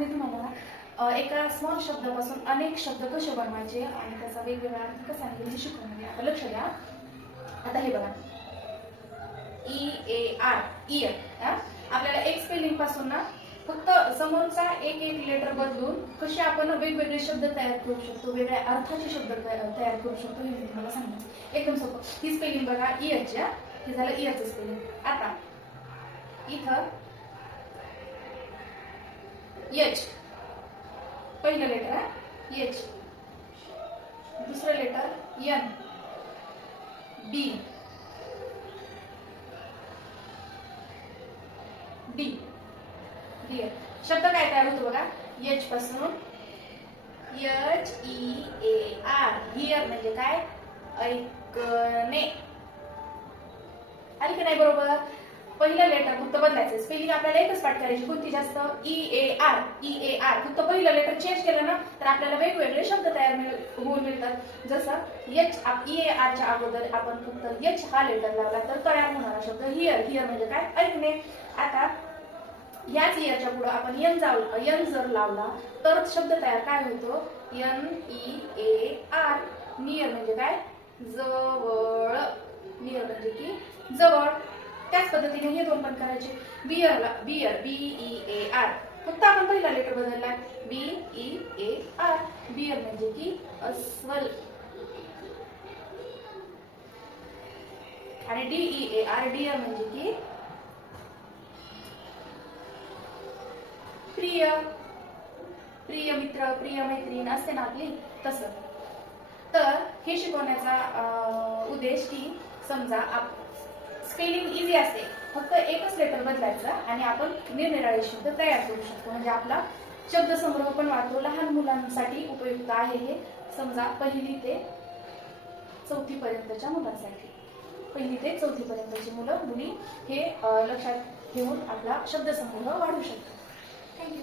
मी तुम्हाला एका स्मॉल शब्दापासून अनेक शब्द कसे बनवायचे आणि त्याचा वेगवेगळा अर्थ कसा निघेल हे शिकवणार. आता लक्ष द्या. आता हे बघा, EAR इयर. आपल्याला एक स्पेलिंग पासून ना फक्त समोरचा एक एक लेटर बदलून कसे आपण वेगवेगळे शब्द तयार करू शकतो, वेगळ्या अर्थाचे शब्द तयार करू शकतो हे मी तुम्हाला सांगणार. एकदम सोपं. ही स्पेलिंग बघा इयरची. हे झालं इयरचं स्पेलिंग. आता इथं एच पहिलं लेटर आहे एच, दुसरं लेटर एन, बी, डी, डी. शब्द काय तयार होतो बघा एच पासून HEAR. हिअर म्हणजे काय? ऐकणे. आली की नाही? बरोबर. पहिलं लेटर फक्त बदलायचं. स्पेलिंग आपल्याला एकच पाठ करायची. कोणती जास्त? EAR. फक्त पहिलं लेटर चेंज केलं ना तर आपल्याला वेगवेगळे शब्द तयार होऊन मिळतात. जसं EAR च्या अगोदर आपण फक्त एच हा लेटर लावला तर तयार होणारा शब्द हिअर. हिअर म्हणजे काय? ऐकणे. आता याच इयरच्या पुढे आपण एन जर लावला तर शब्द तयार काय होतो? NEAR. नियर म्हणजे काय? जवळ. नियर म्हणजे की जवळ. त्याच पद्धतीने हे दोन पण करायचे. Bear BEAR. फक्त आपण पहिला लेटर बदलला BEAR. बियर म्हणजे की अस्वल. आणि DEAR डियर म्हणजे की प्रिय. प्रिय मित्र, प्रिय मैत्रीण असते ना आपली, तसं. तर हे शिकवण्याचा उद्देश की समजा स्पेलिंग इझी असते, फक्त एकच लेटर बदलायचं आणि आपण निरनिराळे शब्द तयार करू शकतो. म्हणजे आपला शब्दसंग्रह पण वाढतो. लहान मुलांसाठी उपयुक्त आहे हे. समजा 1ली ते 4थी पर्यंतच्या मुलांसाठी. 1ली ते 4थी पर्यंतची मुलं मुली हे लक्षात घेऊन आपला शब्दसंग्रह वाढवू शकतात. थँक्यू.